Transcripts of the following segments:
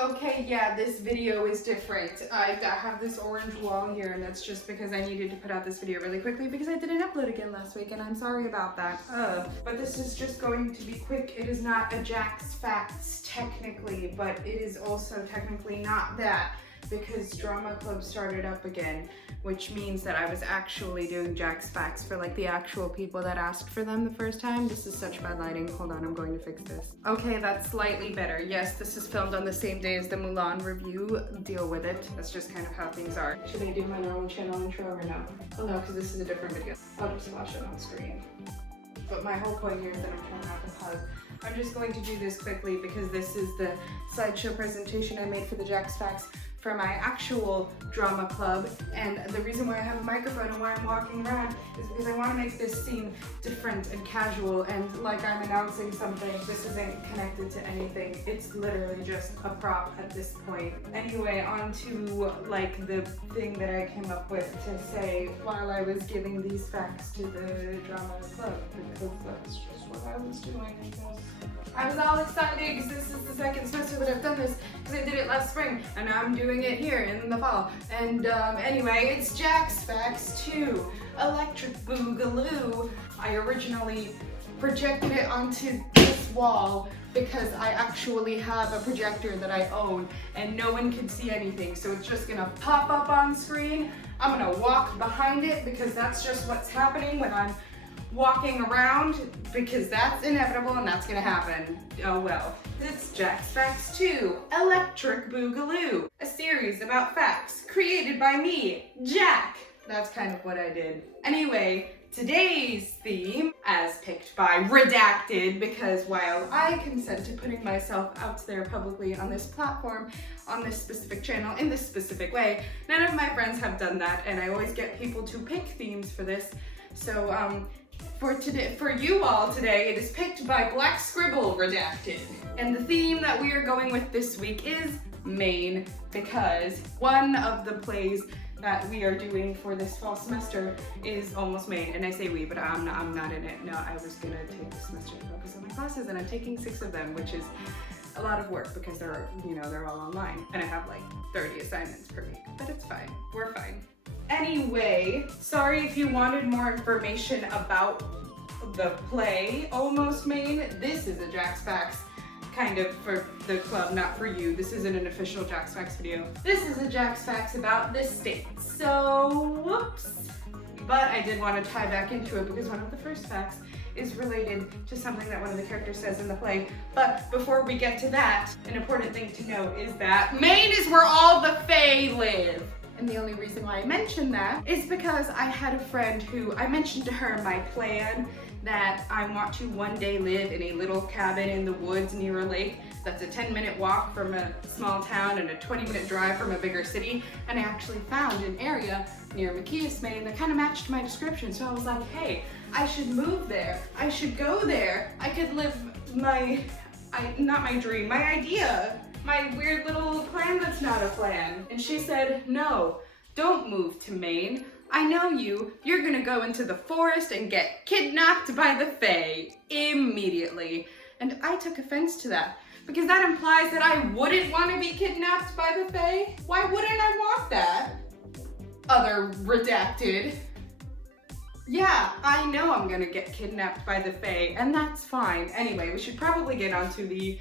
Okay, yeah, this video is different. I have this orange wall here, and that's just because I needed to put out this video really quickly because I didn't upload again last week, and I'm sorry about that. But this is just going to be quick. It is not a Jack's Facts technically, but it is also technically not that because Drama Club started up again, which means that I was actually doing Jack's Facts for like the actual people that asked for them the first time. This is such bad lighting. Hold on, I'm going to fix this. Okay, that's slightly better. Yes, this is filmed on the same day as the Mulan review. Deal with it. That's just kind of how things are. Should I do my normal channel intro or no? Oh no, because this is a different video. I'll just watch it on screen. But my whole point here is that I'm trying not to pause. I'm just going to do this quickly because this is the slideshow presentation I made for the Jack's Facts for my actual drama club, and the reason why I have a microphone and why I'm walking around is because I want to make this seem different and casual and like I'm announcing something. This isn't connected to anything. It's literally just a prop at this point. Anyway, on to like the thing that I came up with to say while I was giving these facts to the drama club, because that's just what I was doing, I guess. I was all excited because this is the second semester that I've done this because I did it last spring and now I'm doing it here in the fall. And anyway, it's Jack's Facts 2, Electric Boogaloo. I originally projected it onto this wall because I actually have a projector that I own and no one can see anything, so it's just gonna pop up on screen. I'm gonna walk behind it because that's just what's happening when I'm walking around, because that's inevitable and that's gonna happen. Oh well. It's Jack's Facts 2, Electric Boogaloo, a series about facts created by me, Jack. That's kind of what I did. Anyway, today's theme, as picked by Redacted, because while I consent to putting myself out there publicly on this platform, on this specific channel, in this specific way, none of my friends have done that, and I always get people to pick themes for this. So, for you all today, it is picked by Black Scribble Redacted. And the theme that we are going with this week is Maine, because one of the plays that we are doing for this fall semester is almost Maine. And I say we, but I'm not in it. No, I was gonna take the semester to focus on my classes, and I'm taking 6 of them, which is a lot of work because they're all online. And I have like 30 assignments per week, but it's fine. We're fine. Anyway, sorry if you wanted more information about the play Almost Maine. This is a Jack's Facts kind of for the club, not for you. This isn't an official Jack's Facts video. This is a Jack's Facts about this state. So, whoops. But I did want to tie back into it because one of the first facts is related to something that one of the characters says in the play. But before we get to that, an important thing to note is that Maine is where all the Fae live. And the only reason why I mentioned that is because I had a friend who, I mentioned to her my plan that I want to one day live in a little cabin in the woods near a lake that's a 10-minute walk from a small town and a 20-minute drive from a bigger city. And I actually found an area near McKees, Maine that kind of matched my description. So I was like, hey, I should move there. I should go there. I could live not my dream, my idea. My weird little plan that's not a plan. And she said, no, don't move to Maine. I know you. You're gonna go into the forest and get kidnapped by the Fae immediately. And I took offense to that because that implies that I wouldn't want to be kidnapped by the Fae. Why wouldn't I want that? Other Redacted. Yeah, I know I'm gonna get kidnapped by the Fae, and that's fine. Anyway, we should probably get onto the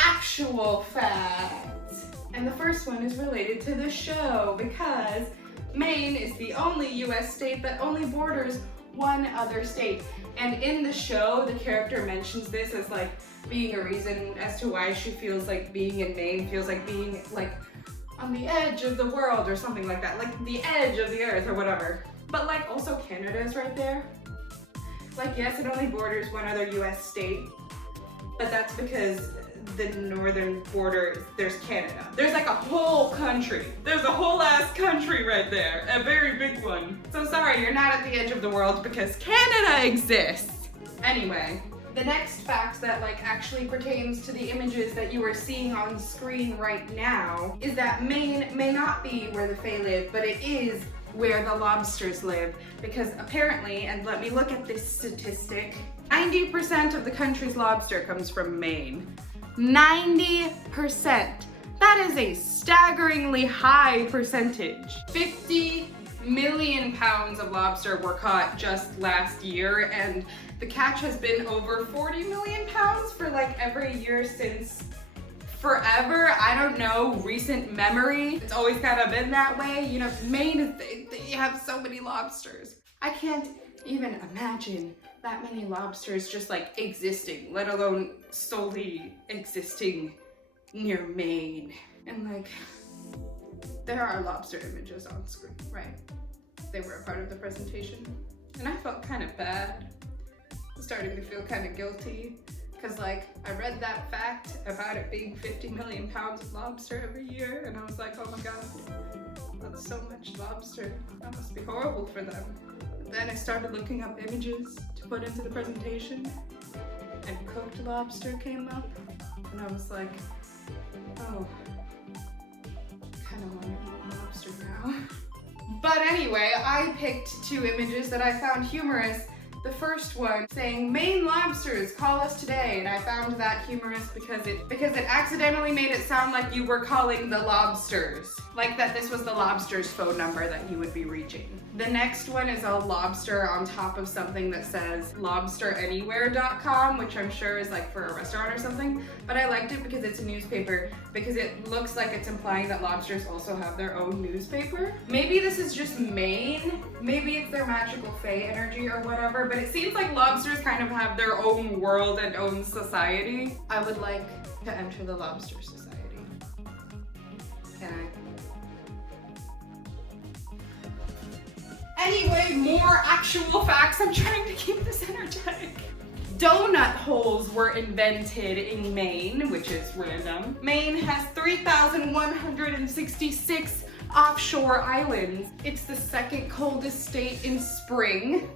actual facts. And the first one is related to the show because Maine is the only US state that only borders one other state. And in the show, the character mentions this as like being a reason as to why she feels like being in Maine feels like being like on the edge of the world or something like that, like the edge of the earth or whatever. But like also Canada is right there. Like yes, it only borders one other US state, but that's because the northern border, there's Canada. There's like a whole country. There's a whole ass country right there, a very big one. So sorry, you're not at the edge of the world because Canada exists. Anyway, the next fact that like actually pertains to the images that you are seeing on screen right now is that Maine may not be where the Fae live, but it is where the lobsters live, because apparently, and let me look at this statistic, 90% of the country's lobster comes from Maine. 90%. That is a staggeringly high percentage. 50 million pounds of lobster were caught just last year, and the catch has been over 40 million pounds for like every year since forever. I don't know, recent memory. It's always kind of been that way. You know, Maine, they have so many lobsters. I can't even imagine that many lobsters just like existing, let alone solely existing near Maine. And like, there are lobster images on screen, right? They were a part of the presentation. And I felt kind of bad. I'm starting to feel kind of guilty. Cause like, I read that fact about it being 50 million pounds of lobster every year, and I was like, oh my God, that's so much lobster. That must be horrible for them. But then I started looking up images to put into the presentation, and cooked lobster came up, and I was like, oh, I kinda wanna eat lobster now. But anyway, I picked two images that I found humorous. The first one saying, Maine lobsters, call us today. And I found that humorous because it accidentally made it sound like you were calling the lobsters. Like that this was the lobster's phone number that you would be reaching. The next one is a lobster on top of something that says lobsteranywhere.com, which I'm sure is like for a restaurant or something. But I liked it because it's a newspaper, because it looks like it's implying that lobsters also have their own newspaper. Maybe this is just Maine. Maybe it's their magical fae energy or whatever, but it seems like lobsters kind of have their own world and own society. I would like to enter the lobster society. Can I? Anyway, more actual facts. I'm trying to keep this energetic. Donut holes were invented in Maine, which is random. Maine has 3,166 offshore islands. It's the second coldest state in spring.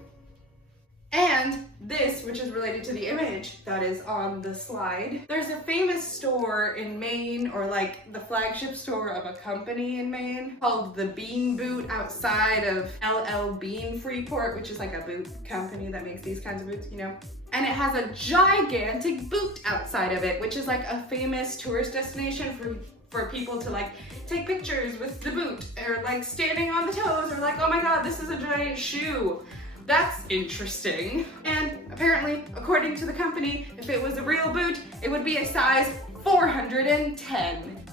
And this, which is related to the image that is on the slide, there's a famous store in Maine, or like the flagship store of a company in Maine, called the Bean Boot outside of LL Bean Freeport, which is like a boot company that makes these kinds of boots, you know? And it has a gigantic boot outside of it, which is like a famous tourist destination for people to like take pictures with the boot, or like standing on the toes, or like, oh my God, this is a giant shoe. That's interesting. And apparently, according to the company, if it was a real boot, it would be a size 410.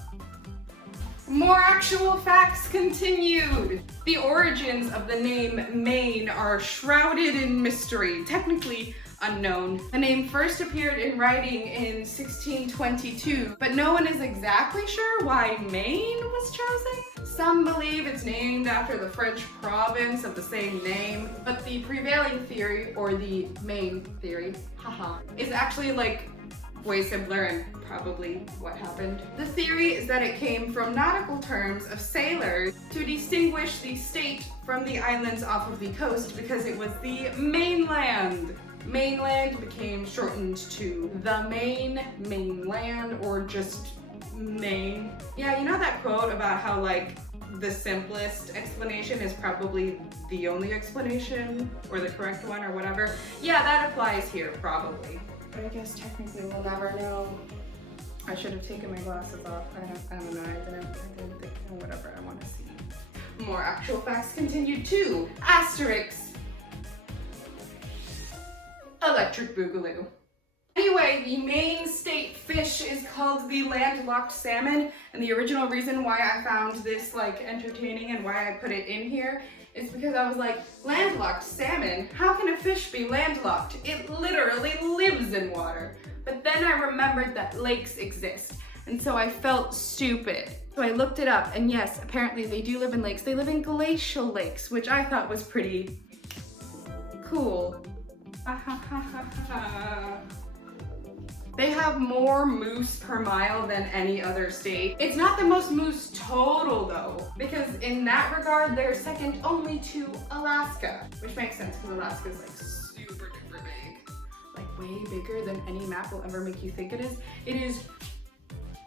More actual facts continued. The origins of the name Maine are shrouded in mystery, technically unknown. The name first appeared in writing in 1622, but no one is exactly sure why Maine was chosen. Some believe it's named after the French province of the same name, but the prevailing theory, or the Maine theory, is actually like way simpler and probably what happened. The theory is that it came from nautical terms of sailors to distinguish the state from the islands off of the coast, because it was the mainland. Mainland became shortened to the Maine, mainland, or just Maine. Yeah, you know that quote about how like the simplest explanation is probably the only explanation, or the correct one, or whatever? Yeah, that applies here, probably. But I guess technically we'll never know. I should have taken my glasses off. I don't know, I didn't think, whatever, I want to see. More actual facts continued too. Asterix. Electric Boogaloo. Anyway, the Maine state fish is called the landlocked salmon, and the original reason why I found this like entertaining and why I put it in here is because I was like, landlocked salmon? How can a fish be landlocked? It literally lives in water. But then I remembered that lakes exist, and so I felt stupid. So I looked it up, and yes, apparently they do live in lakes. They live in glacial lakes, which I thought was pretty cool. They have more moose per mile than any other state. It's not the most moose total though, because in that regard, they're second only to Alaska, which makes sense because Alaska is like super duper big. Like way bigger than any map will ever make you think it is. It is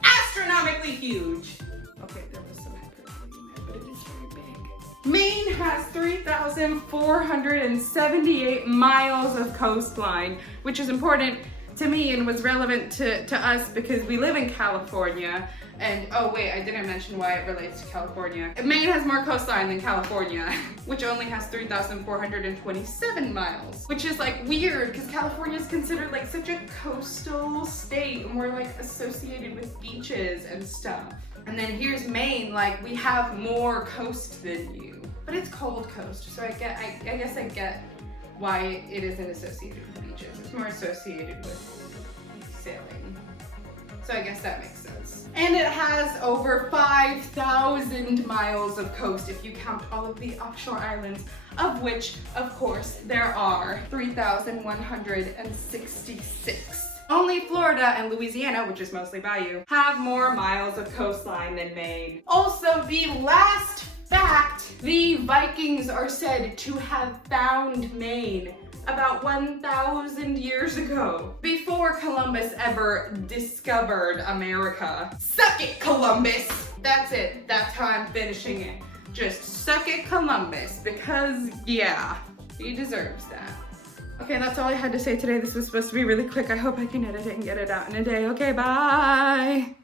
astronomically huge. Okay, there was some hyperbole in there, but it is very big. Maine has 3,478 miles of coastline, which is important to to me and was relevant to us because we live in California. And oh wait, I didn't mention why it relates to California. Maine has more coastline than California, which only has 3,427 miles, which is like weird because California is considered like such a coastal state and we're like associated with beaches and stuff. And then here's Maine, like we have more coast than you, but it's cold coast, so I guess I get why it isn't associated with beaches. It's more associated with sailing. So I guess that makes sense. And it has over 5,000 miles of coast if you count all of the offshore islands, of which, of course, there are 3,166. Only Florida and Louisiana, which is mostly bayou, have more miles of coastline than Maine. Also, the last fact, the Vikings are said to have found Maine about 1,000 years ago, before Columbus ever discovered America. Suck it, Columbus! That's it. That's how I'm finishing it. Just suck it, Columbus, because yeah, he deserves that. Okay, that's all I had to say today. This was supposed to be really quick. I hope I can edit it and get it out in a day. Okay, bye!